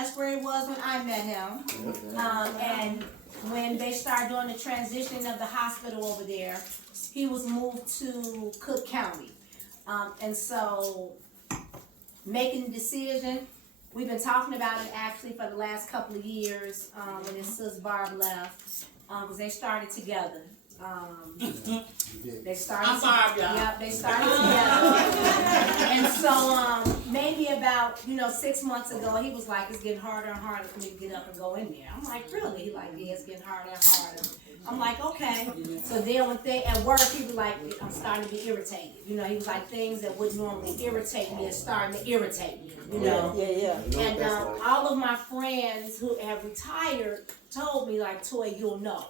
that's where it was when I met him. And when they started doing the transitioning of the hospital over there, he was moved to Cook County. And so making the decision, we've been talking about it actually for the last couple of years, when his sister Barb left, because they started together. They started. I'm Barb, y'all. Yep, they started together. And so maybe about 6 months ago, he was like, "It's getting harder and harder for me to get up and go in there." I'm like, "Really?" He like, "Yeah, it's getting harder and harder." I'm like, "Okay." So then when they at work, he was like, "I'm starting to be irritated." He was like, things that would normally irritate me is starting to irritate me. Yeah. And all of my friends who have retired told me, like, "Toy, you'll know.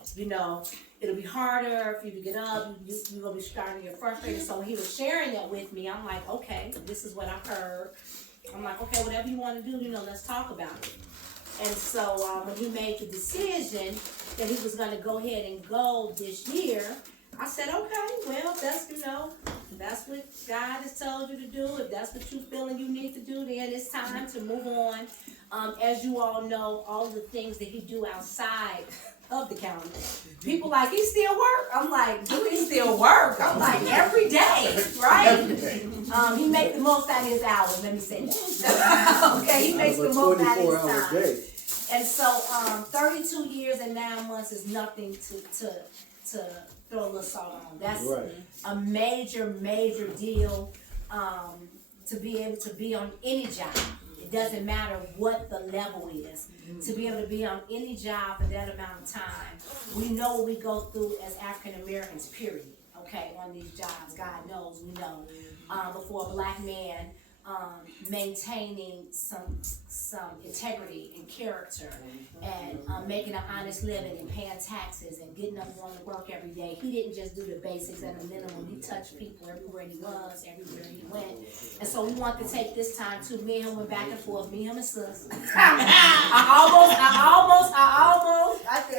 It'll be harder for you to get up. You're going to be starting to get frustrated." So when he was sharing that with me, I'm like, "Okay, this is what I heard." I'm like, "Okay, whatever you want to do, let's talk about it." And so when he made the decision that he was going to go ahead and go this year, I said, "Okay, well, that's what God has told you to do. If that's what you're feeling you need to do, then it's time to move on." As you all know, all the things that he do outside of the county, people like, "He still work?" I'm like, "Do he still work?" I'm like, "Every day, right?" He makes the most out of his hours, let me say that. Okay, he makes the most out of his time. And so 32 years and 9 months is nothing to throw a little salt on. That's a major deal, to be able to be on any job. It doesn't matter what the level is. To be able to be on any job for that amount of time. We know what we go through as African Americans, period. Okay, on these jobs, God knows, we know. But for a black man, maintaining some integrity and character, and making an honest living and paying taxes and getting up and going to work every day. He didn't just do the basics and the minimum. He touched people everywhere he was, everywhere he went. And so we want to take this time to, me and him went back and forth, me, him, and sis.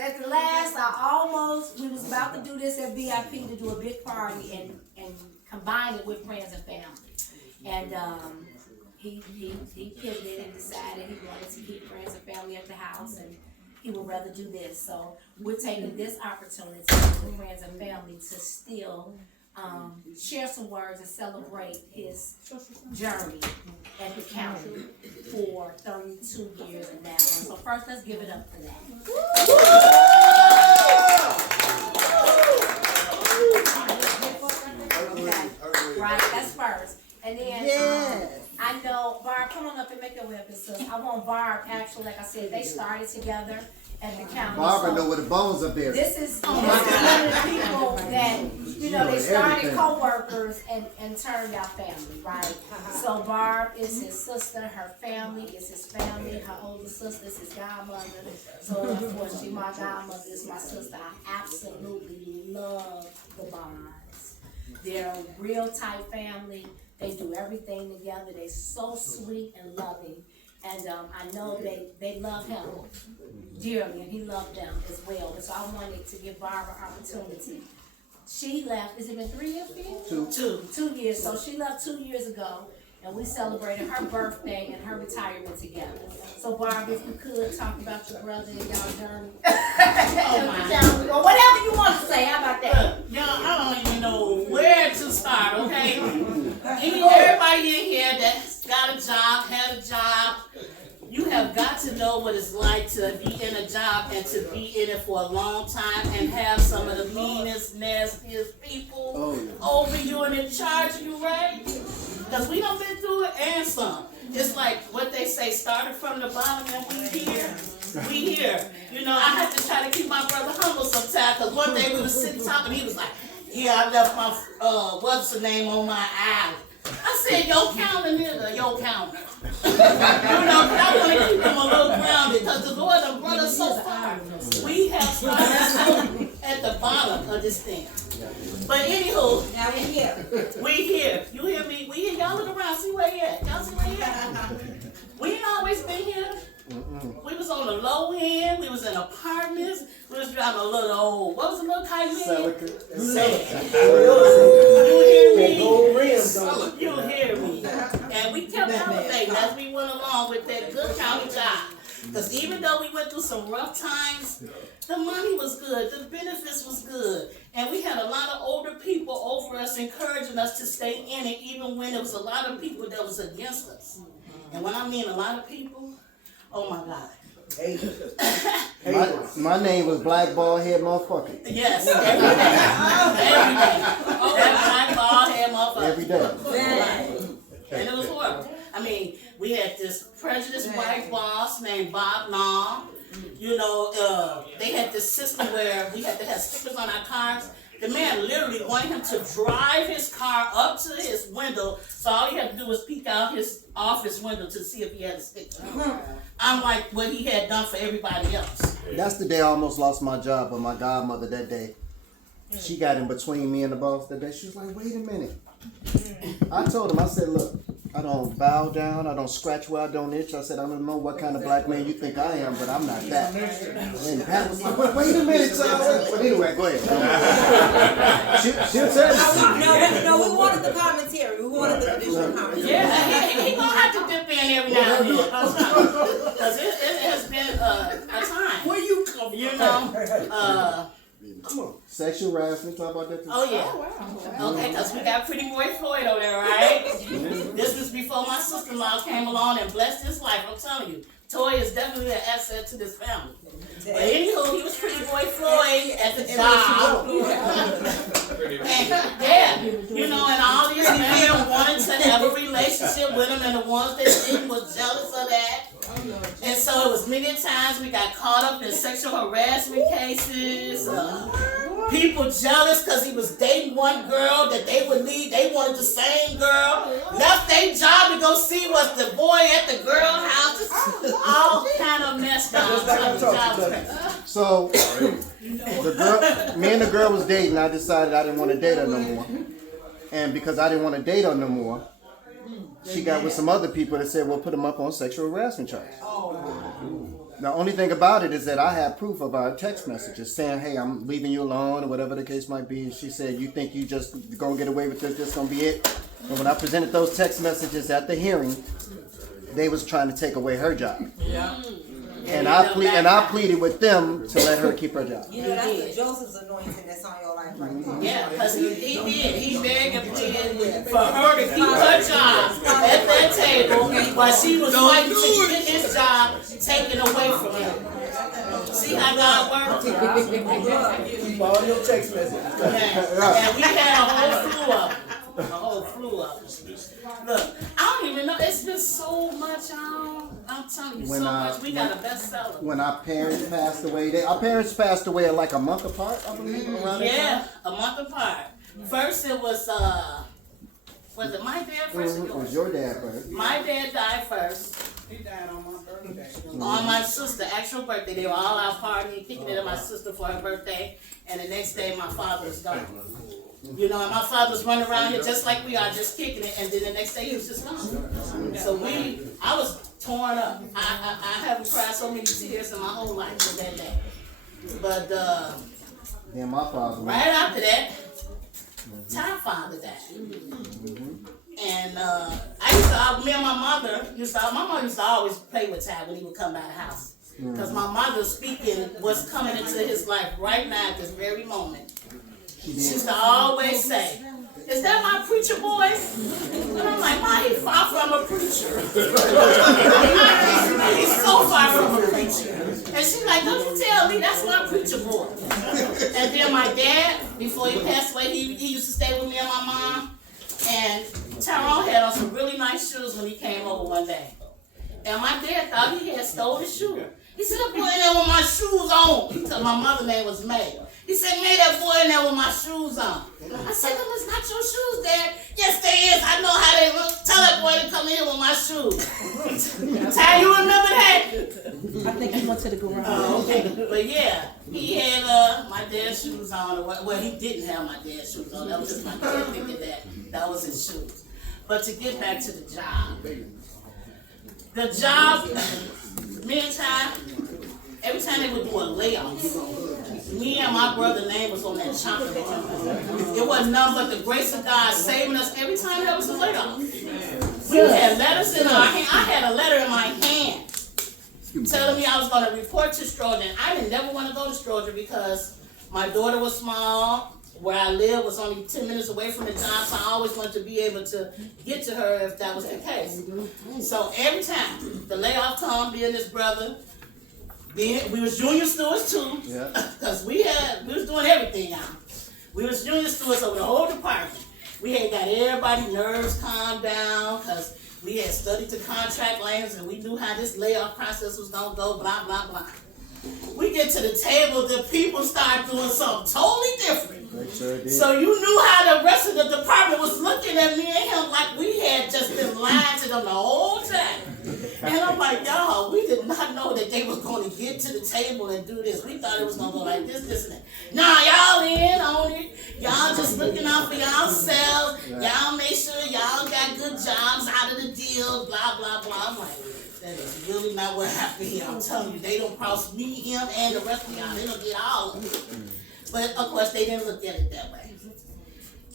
At the last, we was about to do this at VIP to do a big party and combine it with friends and family. And he pivoted and decided he wanted to keep friends and family at the house, and he would rather do this. So we're taking this opportunity with friends and family to still share some words and celebrate his journey at the county for 32 years and 9 months. So first, let's give it up for that. Okay. Right, that's first. And then I know Barb, come on up and make your way up and sis. I want Barb, actually, like I said, they started together at the county. Barbara know where the bones up there. This is one of the people that, they started co-workers and turned out family, right? So Barb is his sister, her family is his family, her older sister is his godmother. So of course, she my godmother is my sister. I absolutely love the Bonds. They're a real tight family. They do everything together. They're so sweet and loving. And I know they love him dearly, and he loved them as well. And so I wanted to give Barbara an opportunity. She left, has it been 3 years, Ben? 2 years. So she left 2 years ago, and we celebrated her birthday and her retirement together. So Barbara, if you could talk about your brother and y'all journey. Or whatever you want to say, how about that? Y'all, I don't even know where to start, okay? Everybody in here that's got a job, had a job, you have got to know what it's like to be in a job and to be in it for a long time and have some of the meanest, nastiest people over you and in charge of you, right? Because we done been through it and some. It's like what they say, started from the bottom and we here. I have to try to keep my brother humble sometimes, because one day we was sitting talking and he was like, "Yeah, I left my, what's the name on my island." I said, "Yo counter, nigga, yo counter." But I want to keep him a little grounded, because the Lord done brought us so far. We have started at the bottom of this thing. But anywho, Now we here. We here. You hear me? We here. Y'all look around. See where you at. Y'all see where you at? We ain't always been here. We was on the low end. We was in apartments. We was driving a little old. What was the little kite man? You hear me? And we kept elevating as we went along with that good county job. Because even though we went through some rough times, the money was good, the benefits was good. And we had a lot of older people over us encouraging us to stay in it, even when there was a lot of people that was against us. And when I mean a lot of people, oh my God. My name was Black Bald Head Motherfucker. Yes, every day. Every day. That black bald head motherfucker. Every day. And it was horrible. I mean, we had this prejudiced white boss named Bob Long. You know, they had this system where we had to have stickers on our cars. The man literally wanted him to drive his car up to his window, so all he had to do was peek out his office window to see if he had a sticker. Unlike what he had done for everybody else. That's the day I almost lost my job, but my godmother that day, she got in between me and the boss that day. She was like, wait a minute. I told him, I said, look, I don't bow down, I don't scratch where I don't itch. I said, I don't know what kind of black man you think I am, but I'm not that. And Pat was like, wait a minute, Tyler. But anyway, go ahead. She'll tell you. No, we wanted the commentary. We wanted the additional commentary. Yeah, he gonna have to dip in every now and then. Because it has been a time. Where you come from? You know, Come on. Sexual harassment, talk about that too. oh yeah. Okay, because we got Pretty Boy Floyd over there, right? This was before my sister-in-law came along and blessed his life. I'm telling you, Toy is definitely an asset to this family. But anywho, he was Pretty Boy Floyd at the job. And yeah, you know, and all these men wanted to have a relationship with him, and the ones that didn't was jealous of that. And so it was many times we got caught up in sexual harassment cases. People jealous because he was dating one girl that they would leave. They wanted the same girl. Left their job to go see what the boy at the girl house. All kind of messed up. So, the girl, me and the girl was dating. I decided I didn't want to date her no more. And because I didn't want to date her no more, she got with some other people that said, well, put them up on sexual harassment charges. The only thing about it is that I have proof of our text messages saying, hey, I'm leaving you alone, or whatever the case might be. And she said, you think you just gonna get away with this is gonna be it? And when I presented those text messages at the hearing, they was trying to take away her job. Yeah. And I pleaded with them to let her keep her job. You know, that's the Joseph's anointing that's on your life right now. Yeah, because he did. He begged and pleaded for her to keep her job at that table while she was fighting to get his job taken away from him. See how God works? Keep all your text messages. Yeah. And we had a whole slew of them. A whole slew of them. Look, I don't even know. It's been so much, y'all. I'm telling you, so much. We got a bestseller. When our parents passed away, our parents passed away at like a month apart, I believe, around that Yeah, a month apart. First it was it my dad first or It was yours? your dad first. My dad died first. He died on my birthday. On my sister's actual birthday. They were all out partying, kicking it at my sister for her birthday. And the next day my father was gone. You know, and my father was running around here just like we are, just kicking it, and then the next day he was just gone. So I was torn up. I haven't cried so many tears in my whole life for that day. But Then my father. right after that, Ty father died. And me and my mother used to always play with Ty when he would come by the house. Because my mother speaking was coming into his life right now at this very moment. She used to always say, is that my preacher boy? And I'm like, why he far from a preacher? He's so far from a preacher. And she's like, don't you tell me that's my preacher boy. And then my dad, before he passed away, he used to stay with me and my mom. And Tyrone had on some really nice shoes when he came over one day. And my dad thought he had stolen his shoe. He said, that boy in there with my shoes on. He told my mother's name was May. He said, May, that boy in there with my shoes on. I said, no, it's not your shoes, Dad. Yes, they is. I know how they look. Tell that boy to come in with my shoes. Ty, you remember that? I think he went to the garage. Oh, okay. But yeah, he had my dad's shoes on. Well, he didn't have my dad's shoes on. That was just my dad thinking that was his shoes. But to get back to the job. The job, me and Ty, every time they would do a layoff, me and my brother's name was on that chopping block. It wasn't nothing but the grace of God saving us every time there was a layoff. We had letters in our hand. I had a letter in my hand telling me I was gonna report to Stroger, and I didn't never want to go to Stroger because my daughter was small. Where I lived was only 10 minutes away from the job, so I always wanted to be able to get to her if that was the case. So every time the layoff come, being this brother, we was junior stewards too, because we was doing everything now. We was junior stewards over the whole department. We had got everybody nerves calmed down because we had studied the contract language and we knew how this layoff process was gonna go, blah, blah, blah. We get to the table, the people start doing something totally different. So you knew how the rest of the department was looking at me and him like we had just been lying to them the whole time. And I'm like, y'all, we did not know that they was going to get to the table and do this. We thought it was going to go like this, and that. Nah, y'all in on it. Y'all just looking out for y'allselves. Y'all make sure y'all got good jobs out of the deal, blah, blah, blah. I'm like, that is really not what happened here. I'm telling you, they don't cross me, him, and the rest of y'all. They don't get all of it. But of course, they didn't look at it that way.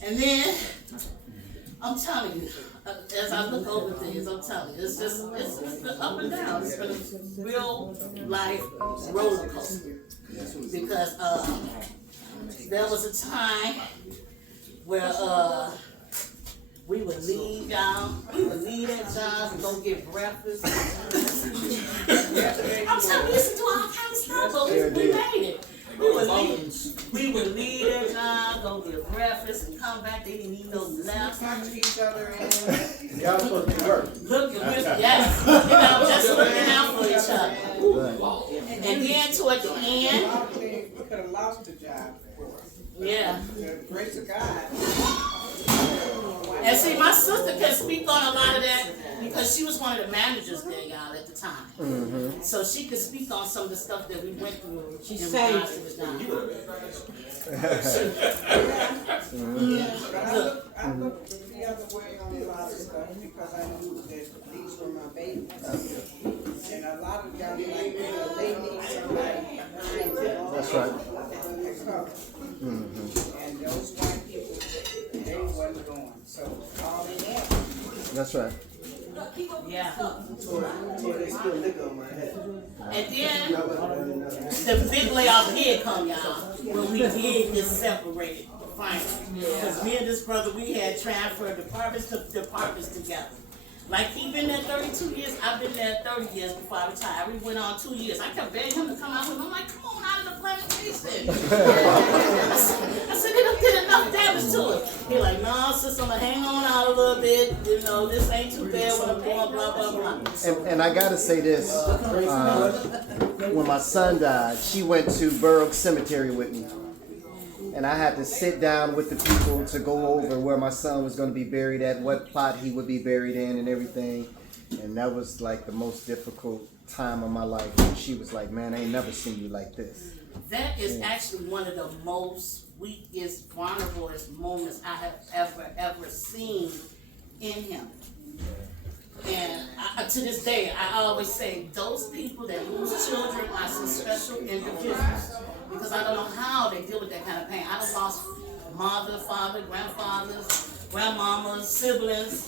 And then, I'm telling you, as I look over things, I'm telling you, it's been up and down. It's been a real life roller coaster. Because there was a time where we would leave y'all, we would leave that job and go get breakfast. I'm telling you, we used to do all kinds of stuff, but we made it. We would leave that job, go get breakfast, and come back. They didn't eat no lunch. Talk to each other and y'all supposed to work. Looking just looking out for each other. And then toward the end, We could have lost the job. yeah. The grace of God. And see, my sister can speak on a lot of that because she was one of the managers there, y'all, at the time. So she could speak on some of the stuff that we went through. She saved it. But I looked the other way on a lot of stuff because I knew that these were my babies. And a lot of y'all like, they need somebody. That's right. And those white people, they wasn't going. So all they had. That's right. Yeah. They still lick on my head. And then the big layoff did come, y'all, when we did get separated finally. Because me and this brother, we had transferred departments together. Like he been there 32 years, I've been there 30 years before I retired. We went on 2 years. I kept begging him to come out with me. I'm like, come on out of the plantation. I said, they done did enough damage to it. He like, no, sis, I'm gonna hang on out a little bit. You know, this ain't too bad when I'm going, blah, blah, blah. And I gotta say this, when my son died, she went to Borough Cemetery with me. And I had to sit down with the people to go over where my son was going to be buried at, what plot he would be buried in and everything. And that was like the most difficult time of my life. And she was like, man, I ain't never seen you like this. That is actually one of the most weakest, vulnerable moments I have ever seen in him. And to this day, I always say those people that lose children are some special individuals. Because I don't know how they deal with that kind of pain. I've lost mother, father, grandfathers, grandmamas, siblings.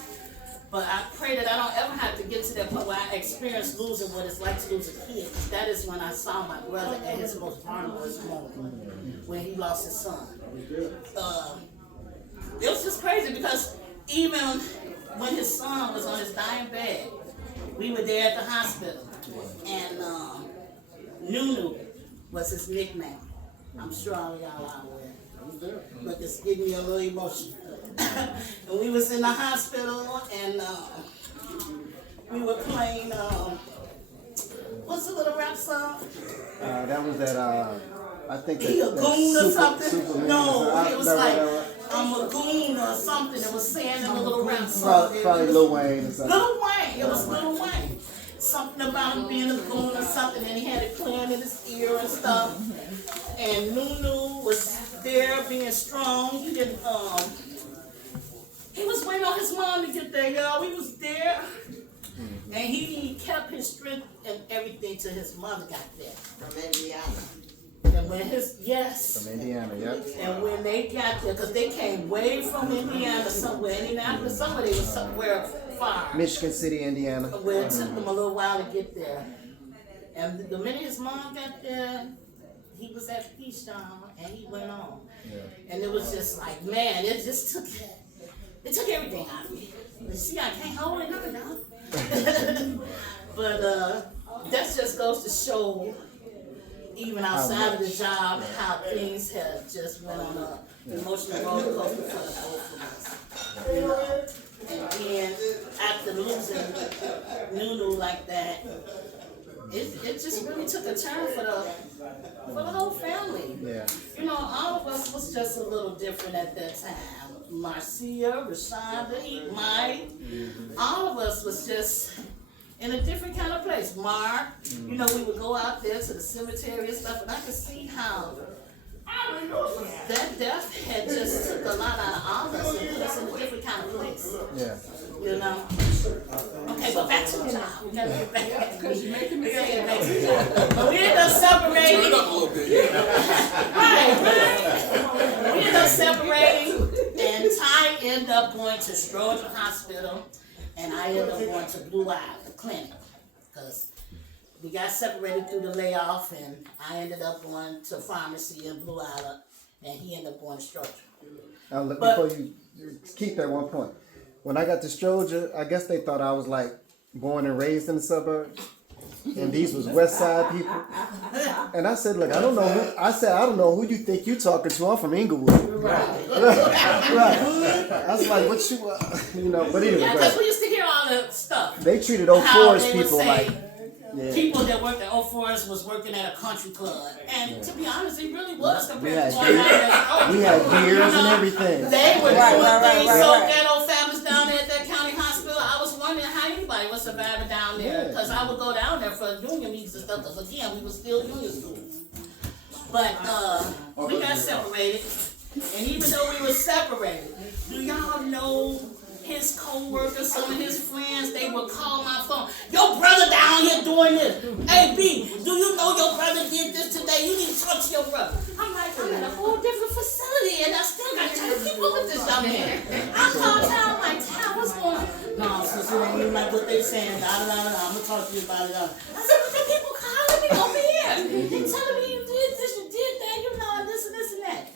But I pray that I don't ever have to get to that point where I experience losing what it's like to lose a kid. Because that is when I saw my brother at his most vulnerable moment, when he lost his son. It was just crazy because even when his son was on his dying bed, we were there at the hospital. And Nunu was his nickname. I'm sure all of y'all are aware. But it's getting me a little emotional. And we was in the hospital and we were playing, what's the little rap song? That was that, I think He a goon or something? Superman. No, it was like, I'm a goon or something. It was saying in a little rap song. Probably Lil Wayne or something. Lil Wayne, it was Lil Wayne. Something about him being a goon or something, and he had it clearing in his ear and stuff. And Nunu was there being strong. He didn't, he was waiting on his mom to get there, y'all. He was there. And he kept his strength and everything till his mother got there. From Indiana. And when From Indiana, yep. And when they got there, because they came way from Indiana somewhere, Indianapolis, somebody was somewhere far. Michigan City, Indiana. Where it took them a little while to get there. And the minute his mom got there, he was at Keystone and he went on. Yeah. And it was just like, man, it took everything out of me. You see, I can't hold it now. But that just goes to show, even outside of the job, how things have just went on a emotional roller coaster for the both of us. You know? And then after losing Nunu like that, it just really took a turn for the whole family. Yeah. You know, all of us was just a little different at that time. Marcia, Rashonda, Mike, all of us was just in a different kind of place. Mark, you know, we would go out there to the cemetery and stuff, and I could see how that death had just took a lot out of all of us and put us in a different kind of place. Yeah. You know? Okay, but back to the job. We gotta get back. Because you're making me get back to the job. But we ended up separating. Turn it up a little bit. Right. We ended up separating, and Ty ended up going to Stroger Hospital, and I ended up going to Blue Eye, the clinic. Because we got separated through the layoff, and I ended up going to pharmacy in Blue Island, and he ended up going to Stroger. Now, before you keep that one point, when I got to Stroger, I guess they thought I was like born and raised in the suburbs, and these was West Side people. And I said, look, I don't know who you think you talking to. I'm from Inglewood. Right. Right. I was like, what you, you know? But anyway, Yeah, because we used to hear all the stuff. they treated How 04's they would people say like. Yeah. people that worked at 04's was working at a country club. And to be honest, it really was We compared had to what I we had beers and everything. They were doing things so right. ghetto families down there at that county hospital. I was wondering how anybody was surviving down there. Because I would go down there for union meetings and stuff. Because again, we were still union school. But we got separated. And even though we were separated, do y'all know his co-workers, some of his friends, they would call my phone. Your brother down here doing this. Hey, B, do you know your brother did this today? You need to talk to your brother. I'm like, I'm in a whole different facility, and I still got to try to keep up with this young man. I called Tom, like, Tom, what's going on? No, sister, it ain't even like what they saying. Da, da, da, da. I'm going to talk to you about it. I said, but the people calling me over here. They telling me you did this, you did that, you know, and this and this and that.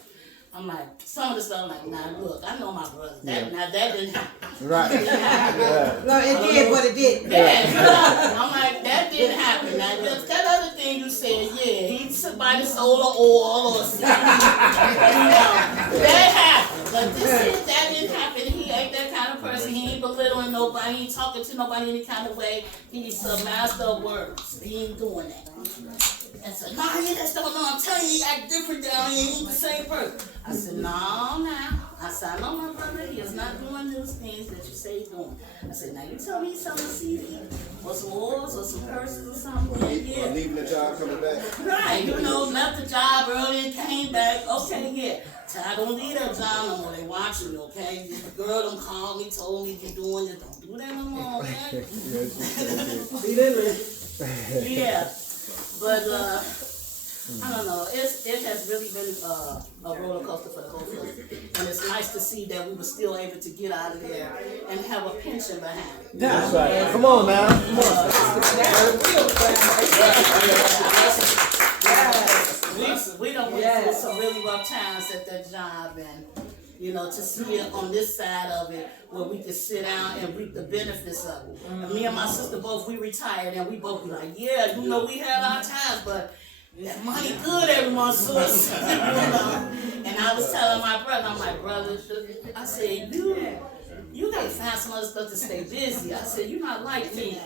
I'm like, some of the stuff, I'm like, nah, look, I know my brother. Now, that didn't happen. Right. Yeah. No, it did, but it didn't. Yeah, you know, I'm like, that didn't happen. Now, just that other thing you said, yeah, he somebody sold an oil or something. You know, that happened. But that didn't happen. He ain't that kind of person. He ain't belittling nobody. He ain't talking to nobody any kind of way. He's a master of words. He ain't doing that. And so, nah, you just don't know. I'm telling you, he act different down here. He ain't the same person. I said, no, now. I said, I know my brother. He is not doing those things that you say he's doing. I said, now you tell me he's selling a CD or some oils or some curses or something. Yeah. Leaving the job, coming back. Right, you know, left the job early and came back. Okay, yeah. I don't need that job no more. They watching me, okay? This girl done called me, told me you're doing this. Don't do that no more, okay? Yeah. But I don't know. It has really been a roller coaster for the whole family, and it's nice to see that we were still able to get out of there and have a pension behind it. That's right. Come on now. Come on. We done went through some really rough times at that job, and you know, to see it on this side of it, where we could sit down and reap the benefits of it. And me and my sister both, we retired, and we both be like, yeah, you know, we had our times, but that money good every month, sis. You know? And I was telling my brother, I'm like, brother, I said, you gotta find some other stuff to stay busy. I said, you're not like me.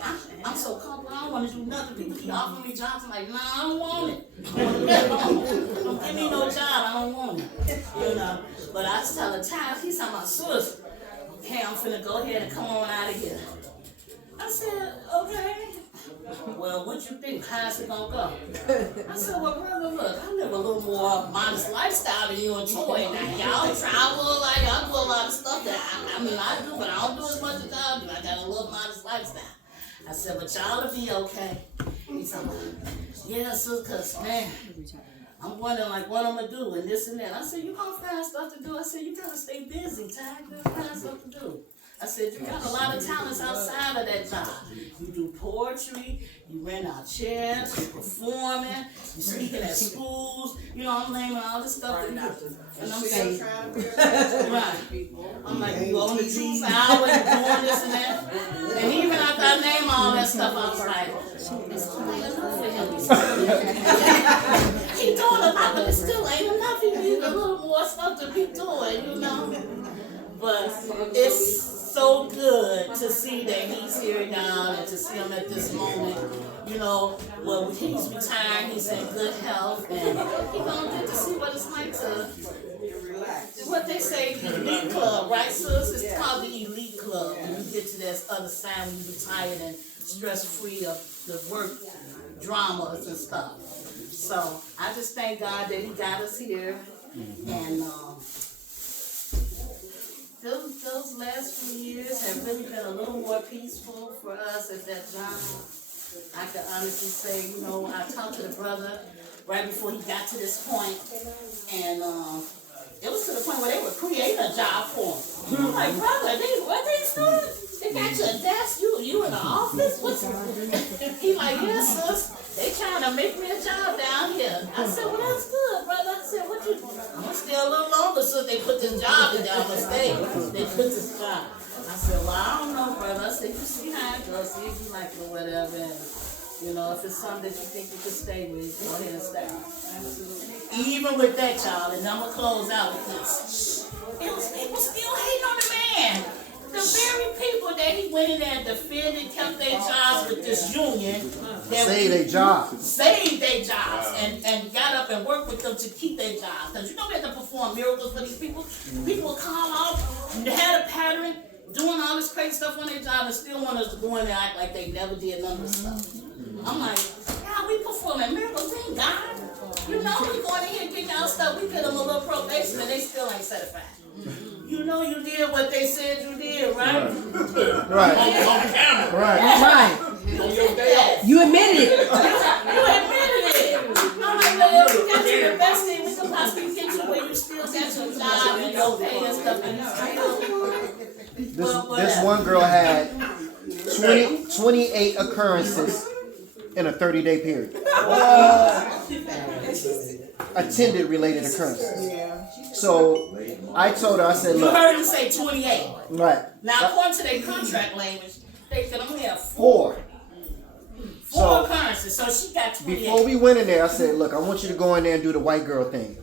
I'm so comfortable, I don't want to do nothing. People keep offering me jobs. I'm like, nah, I don't want it. Don't give me no job, I don't want it. You know. But I was telling Ty, he's talking about sis. Okay, I'm finna go ahead and come on out of here. I said, okay. Well, what you think? How's it gonna go? I said, well, brother, look, I live a little more modest lifestyle than you and Troy. Now, y'all travel, like, I do a lot of stuff that I do, but I don't do as much as y'all do. I got a little modest lifestyle. I said, but y'all will be okay. He's talking about, yeah, sis, cause, man, I'm wondering, like, what I'm gonna do and this and that. I said, you gonna find stuff to do. I said, you gotta stay busy, Ty. You gotta find stuff to do. I said, you got a lot of talents outside of that job. You do poetry, you rent out chairs, you're performing, you're speaking at schools, you know, I'm naming all this stuff that you do. And I'm saying, right. I'm like, you on the truth hour, you're doing this and that. And even after I name all that stuff, I was like, it's still ain't enough for him. He's doing a lot, but it still ain't enough. He needs a little more stuff to be doing, you know? But it's so good to see that he's here now and to see him at this moment. You know, well, he's retired, he's in good health, and he's gonna get to see what it's like to, what they say, the elite club, right, sis? It's called the elite club. When you get to that other side, when you're retired and stress-free of the work dramas and stuff. So I just thank God that he got us here, and those last few years have really been a little more peaceful for us at that job. I can honestly say, you know, I talked to the brother right before he got to this point, and it was to the point where they were creating a job for him. I'm like, brother, what they doing? They got you a desk, you in the office? What's he like, yes, sis. They trying to make me a job down here. I said, well, that's good, brother. I said, what you? I'm gonna stay a little longer so they put this job in down the state. They put this job. I said, well, I don't know, brother. I said, you see how it goes, see if you like it or whatever. And, you know, if it's something that you think you could stay with, go ahead and stay. Even with that, y'all, and I'm gonna close out with this. It was people still hating on the man. The very people that he went in there and defended, kept their jobs with this union. Save their jobs. Saved their jobs and got up and worked with them to keep their jobs. Because you know we had to perform miracles for these people. People would call out, they had a pattern, doing all this crazy stuff on their job and still want us to go in there and act like they never did none of this stuff. I'm like, God, we performing miracles, ain't God? You know we going in here and getting our stuff. We put them a little probation and they still ain't certified. You know you did what they said you did, right? Right. On camera. Right. Right. You did that. You admitted it. You admitted it. I'm like, well, we got you the best thing we could possibly get you where you still got your job and your pay and stuff and you still. This one girl had 28 occurrences in a 30-day period. Attended related occurrences. So I told her, I said, You look. heard him say 28. Right. Now, according to their contract language, they could only have 4. Four occurrences, so she got 28. Before we went in there, I said, look, I want you to go in there and do the white girl thing.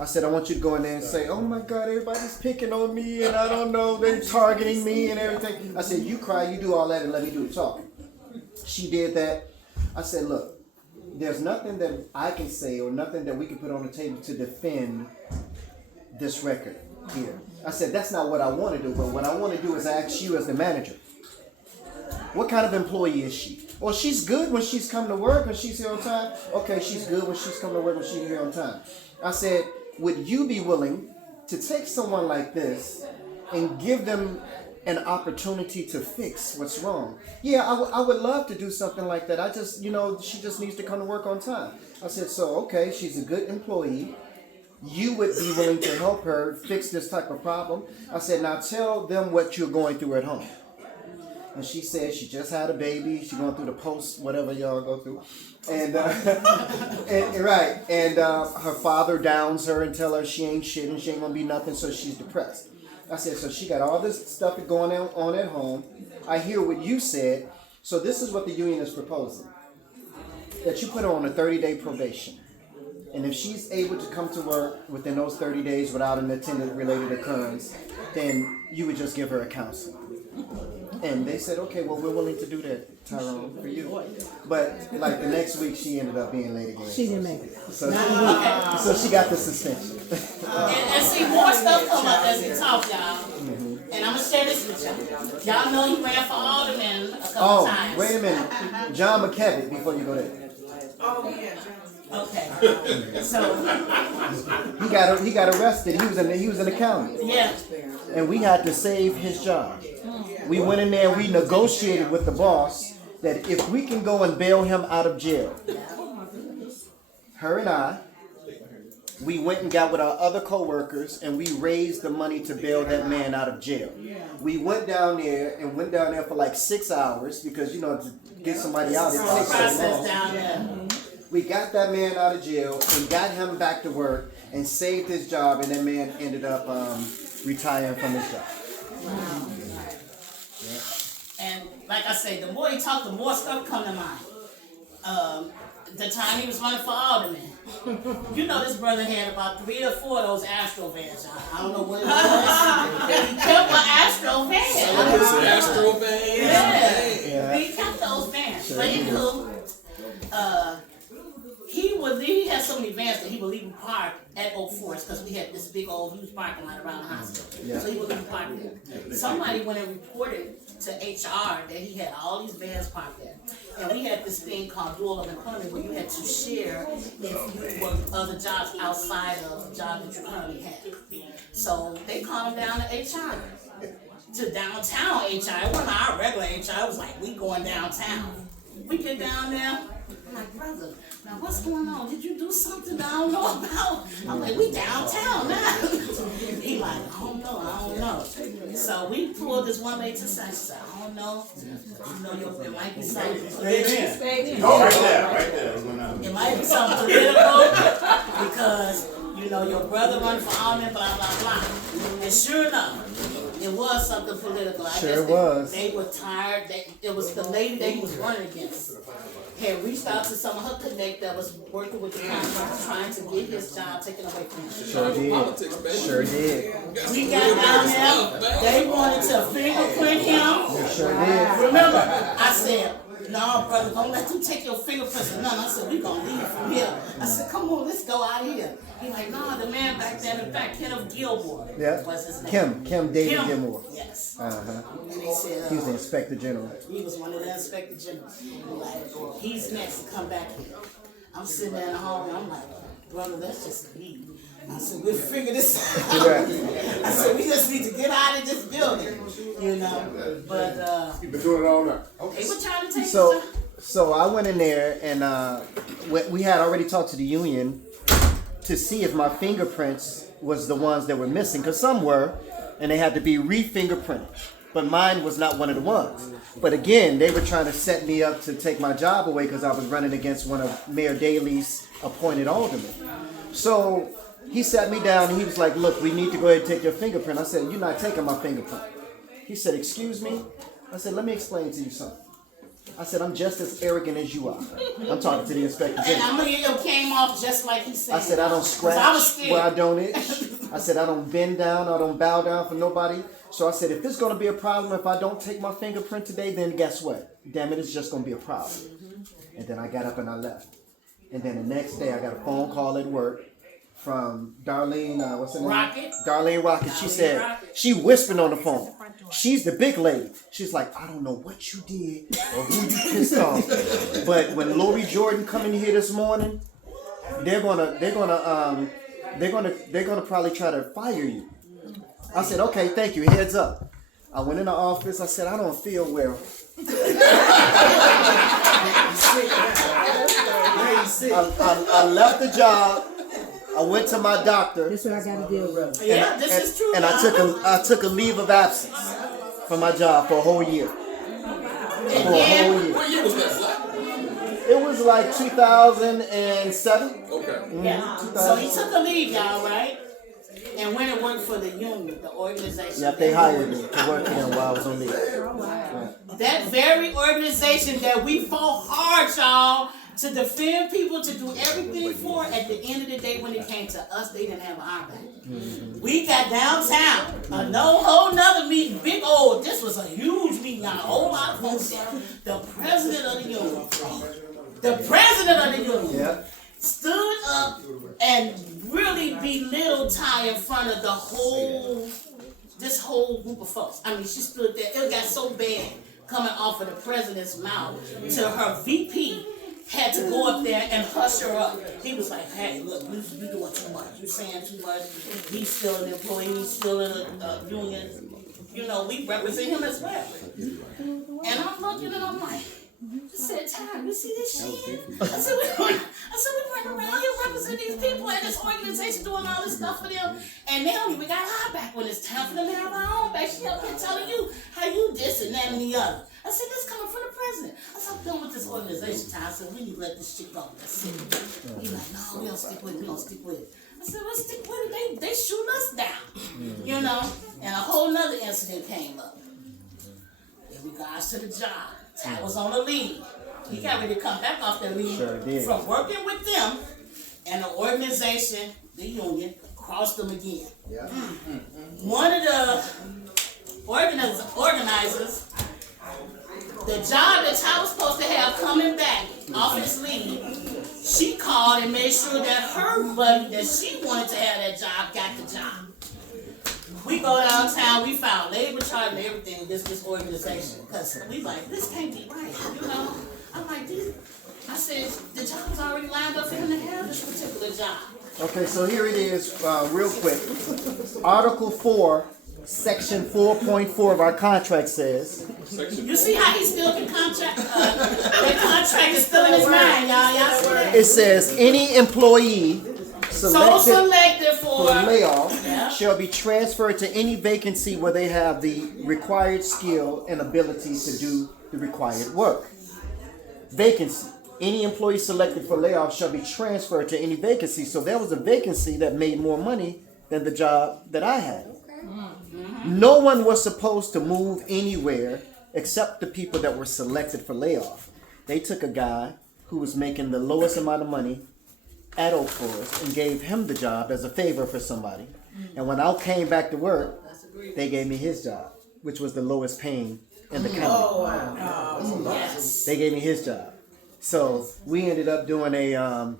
I said, I want you to go in there and say, oh my God, everybody's picking on me and I don't know, they're targeting me and everything. I said, you cry, you do all that and let me do the talking. She did that. I said, look, there's nothing that I can say or nothing that we can put on the table to defend this record here. I said, that's not what I want to do, but what I want to do is ask you as the manager, what kind of employee is she? Well, she's good when she's come to work and she's here on time. Okay, she's good when she's come to work and she's here on time. I said, would you be willing to take someone like this and give them an opportunity to fix what's wrong? Yeah, I would love to do something like that. I just, she just needs to come to work on time. I said, so, okay, she's a good employee. You would be willing to help her fix this type of problem. I said, now tell them what you're going through at home. And she said she just had a baby. She's going through the post, whatever y'all go through. And, her father downs her and tell her she ain't shit and she ain't going to be nothing, so she's depressed. I said, so she got all this stuff going on at home. I hear what you said. So this is what the union is proposing. That you put her on a 30-day probation. And if she's able to come to work within those 30 days without an attendant-related occurrence, then you would just give her a counseling. And they said, okay, well, we're willing to do that, Tyrone, for you. But like the next week, she ended up being late again. She didn't make it. So she got the suspension. And see, more stuff come up as we talk, y'all. And I'm going to share this with y'all. Y'all know he ran for alderman a couple times. Oh, wait a minute. John McKevitt, before you go there. Oh, yeah. Okay. So he got arrested. He was in the county. yeah. And we had to save his job. We went in there and we negotiated with the boss that if we can go and bail him out of jail, her and I, we went and got with our other co-workers and we raised the money to bail that man out of jail. We went down there for like 6 hours because, you know, to get somebody out, it Whole takes so process long. down there. We got that man out of jail and got him back to work and saved his job, and that man ended up retiring from his job. Wow. And like I say, the more he talked, the more stuff come to mind. The time he was running for alderman. You know, this brother had about 3 or 4 of those Astro vans. I don't know what it was. He kept an Astro van. Astro van. Yeah. He kept those vans. But anywho, he had so many vans that he would leave them parked at Oak Forest because we had this big old huge parking lot around the hospital. Yeah. So he would leave them parked there. Somebody went and reported to HR that he had all these vans parked there. And we had this thing called dual of employment where you had to share if you worked other jobs outside of the job that you currently had. So they called him down to HR. To downtown HR. It wasn't our regular HR. It was like, we going downtown. We get down there. I'm like, brother, now what's going on? Did you do something I don't know about? I'm like, we downtown now. He like, I don't know. So we pulled this one lady to the side. She said, I don't know. You know, it might be something political. Oh, right there. It might be something political because, you know, your brother run for alderman, blah, blah, blah. And sure enough, it was something political. I Sure guess was. They were tired. It was the lady that he was running against. Had reached out to some of her connect that was working with the contractor trying to get his job taken away from him. Sure did. We got down there. They wanted to fingerprint him. Sure did. Remember, I said, no, brother, don't let them take your fingerprints or nothing. I said, we gonna leave from here. I said, come on, let's go out here. He like, no, the man back there, in fact, Kenneth Gilmore was his name. Kim David Gilmore. Yes. Uh-huh. And they said, He was the inspector general. he was one of the inspector generals. Like, he's next to come back here. I'm sitting there in the hallway. I'm like, brother, that's just me. I said, we'll figure this out. Right. I said, we just need to get out of this building, you know. But You've been doing it all night. they were trying to take So I went in there and we had already talked to the union to see if my fingerprints was the ones that were missing, because some were, and they had to be re-fingerprinted. But mine was not one of the ones. But again, they were trying to set me up to take my job away because I was running against one of Mayor Daley's appointed aldermen. So he sat me down and he was like, look, we need to go ahead and take your fingerprint. I said, you're not taking my fingerprint. He said, excuse me? I said, let me explain to you something. I said, I'm just as arrogant as you are. I'm talking to the inspector And general. how many of them came off just like he said? I said, I don't I was scratch scared. where I don't itch. I said, I don't bend down, I don't bow down for nobody. So I said, if there's going to be a problem if I don't take my fingerprint today, then guess what? Damn it, it's just going to be a problem. And then I got up and I left. And then the next day I got a phone call at work from Darlene, what's her name? Rocket. Darlene Rocket. She said, Rocket. she whispered on the phone. She's the big lady. She's like, I don't know what you did or who you pissed off, but when Lori Jordan come in here this morning, they're gonna probably try to fire you. I said, okay, thank you. Heads up. I went in the office. I said, I don't feel well. I left the job. I went to my doctor. That's what I gotta deal with. Yeah, this is true. And I took a leave of absence from my job for a whole year. And then, What year was that, Blaq? It was like 2007. Okay. yeah. So he took a leave, y'all, right? And went and worked for the union, the organization. Yep, they hired me to work for them while I was on leave. That very organization that we fought hard, y'all, to defend people, to do everything for, at the end of the day, when it came to us, they didn't have our back. We got downtown, a whole nother meeting, big old, this was a huge meeting, a whole lot of folks there. The president of the union, Yep. stood up and really belittled Ty in front of this whole group of folks. I mean, she stood there, it got so bad coming off of the president's mouth to her VP had to go up there and hush her up. He was like, hey, look, you doing too much. You're saying too much. He's still an employee. He's still in a union. You know, we represent him as well. And I'm looking and I'm like, I said, Ty, you see this shit? I said, we run around here representing these people and this organization doing all this stuff for them, and they don't even got our back when it's time for them to have our own back. She up here telling you how you this and that and the other. I said, this coming from the president. I said, I'm done with this organization, Ty. I said, we need to let this shit go. That's it. He's like, no, we don't stick with it. We don't stick with it. I said, let's stick with it. They shooting us down, you know? And a whole nother incident came up. In regards to the job, Ty was on a leave. He got ready to come back off the leave from working with them, and the organization, the union, crossed them again. Yeah. One of the organizers, the job that Ty was supposed to have coming back off his leave, she called and made sure that her buddy that she wanted to have that job got the job. We go downtown, we filed labor charge and everything against this organization because we like, this can't be right, you know? I'm like, I said, the job was already lined up for him to have this particular job. Okay, so here it is, real quick. Article 4, Section 4.4 of our contract says, You see how he still can contract? That contract is still in his mind, y'all. Y'all see that? it says, any employee So selected for layoff shall be transferred to any vacancy where they have the required skill and ability to do the required work. Vacancy. Any employee selected for layoff shall be transferred to any vacancy. So there was a vacancy that made more money than the job that I had. No one was supposed to move anywhere except the people that were selected for layoff. They took a guy who was making the lowest amount of money at Oak Forest and gave him the job as a favor for somebody. And when I came back to work, they gave me his job, which was the lowest paying in the county. Oh, wow. Yes. They gave me his job. So we ended up doing now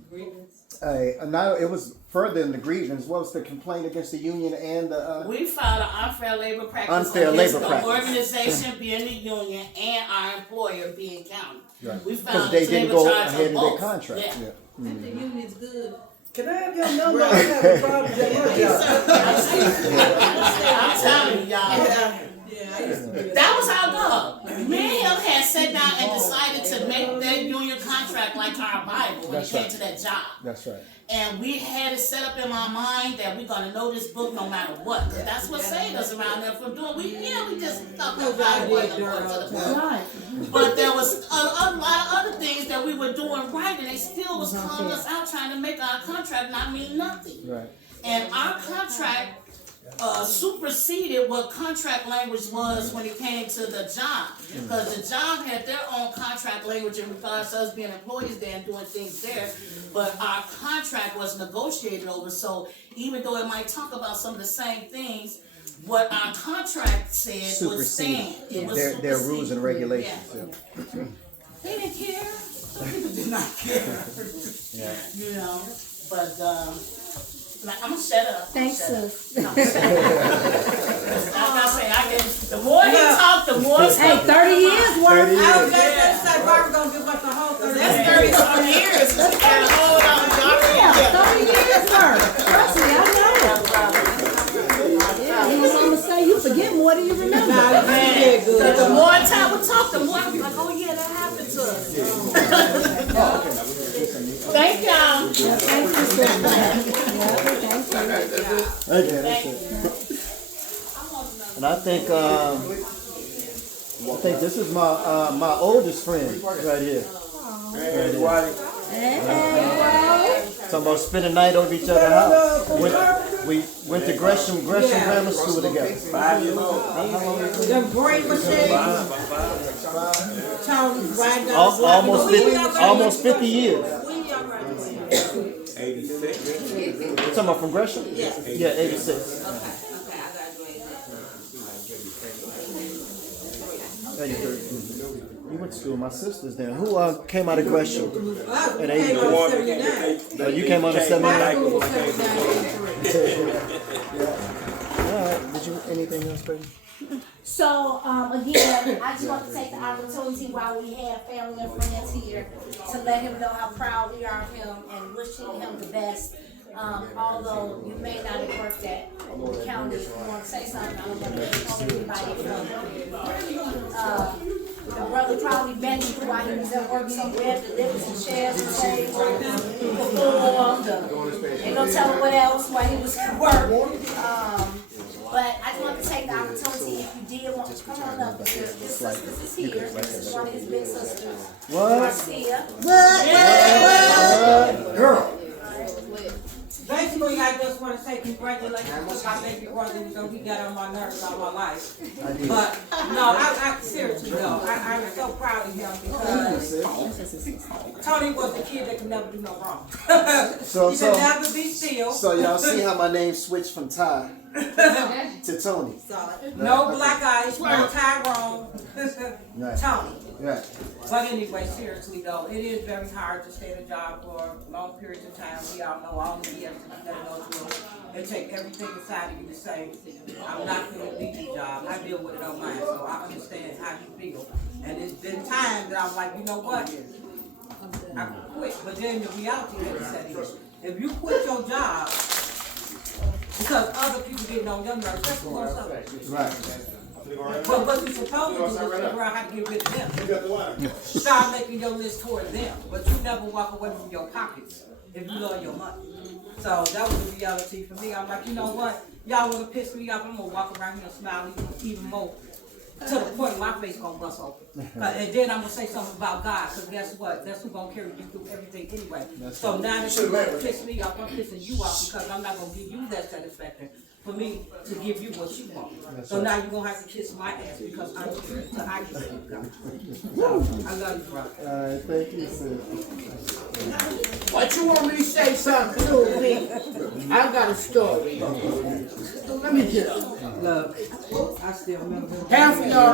it was further than the grievance. What was the complaint against the union and the We filed an unfair labor practice Unfair against labor the practice. organization being the union and our employer being county. Right. We because filed they a didn't labor go charge ahead of of their both. contract. Yeah. Yeah. The union's good. Can I have your number? I have a problem at my job. I'm telling you, y'all. Yeah, I used to be. That was our goal. Me and him had sat down and decided to make that union contract like our Bible when That's it came right. to that job. That's right. And we had it set up in my mind that we're gonna know this book no matter what. Cause that's what saved us around there from doing. We just thought the Bible wasn't according to the book. Right. But there was a lot of other things that we were doing right, and they still was calling us out trying to make our contract not mean nothing. Right. And our contract superseded what contract language was when it came to the job. Because the job had their own contract language in regards to us being employees there and doing things there. But our contract was negotiated over. So even though it might talk about some of the same things, what our contract said would stand. It was Their rules and regulations. Yeah. Yeah. They didn't care. Some people did not care. Yeah. You know, but like, I'm gonna shut up. Thanks, Shut up. sis. No, shut up. Like I say, the more he talk, the more Hey, stuff. 30 years worth. 30 years. I was just say Barbara gonna give us the whole 30 That's 30-some years. And hold on, Yeah, 30 years worth. Trust me, I know. Yeah, he was gonna say you forget more than you remember. man. Cause the more time we talk, the more I be like, oh yeah, that happened to us. Thank y'all. Thank you, sis. Thank you. Okay, that's it. And I think this is my oldest friend right here. Talking about spend the night over each other's house. We went to Gresham Grammar School together. The great machine. Tony's right down. Almost 50 years. We young right now. 86. You talking about from Gresham? Yeah. Yeah, 86. Okay, I graduated. You went to school with my sisters then. Who came out of Gresham at 80? You came out of 79? Alright, did you, anything else, baby? So, again, I just want to take the opportunity while we have family and friends here to let him know how proud we are of him and wishing him the best. Although you may not have worked at the county, if you want to say something, I don't want to call anybody from. The brother probably met you while he was at work somewhere, delivered some chairs and tables, performed, gonna tell him what else while he was at work. But I just want to take the opportunity, if you did want to come on up, because his sisters is here. This is one of his big sisters. Marcia. Girl. Basically, I just want to say congratulations to my baby brother. You know, he got on my nerves all my life. But no, I seriously though, I'm so proud of him because Tony was the kid that could never do no wrong. He could never be still. So y'all see how my name switched from Ty to Tony. No black eyes, no Tyrone, Right. Tony. Right. But anyway, seriously though, it is very hard to stay at a job for long periods of time. We all know all the BS that you gotta go through. It takes everything inside of you to say, I'm not gonna leave the job. I deal with it on mine, so I understand how you feel. And it's been times that I'm like, you know what? I quit. But then the reality is that if you quit your job because other people getting on your nerves, that's what's up. Right. But what you're supposed to do is figure out how to get rid of them. Start making your list toward them, but you never walk away from your pockets if you love your money. So that was the reality for me. I'm like, you know what? Y'all wanna piss me off? I'm gonna walk around here and smile even more. To the point my face gonna bust open. And then I'm gonna say something about God, because guess what? That's who gonna carry you through everything anyway. So now that you're gonna piss me off, I'm pissing you off because I'm not gonna give you that satisfaction for me to give you what you want. So now you're gonna have to kiss my ass because I'm here to I can say God. So, I love you, bro. Alright, thank you, sis. But you want me to say something to me? I got a story. Let me get up. Look, I still remember. Half of y'all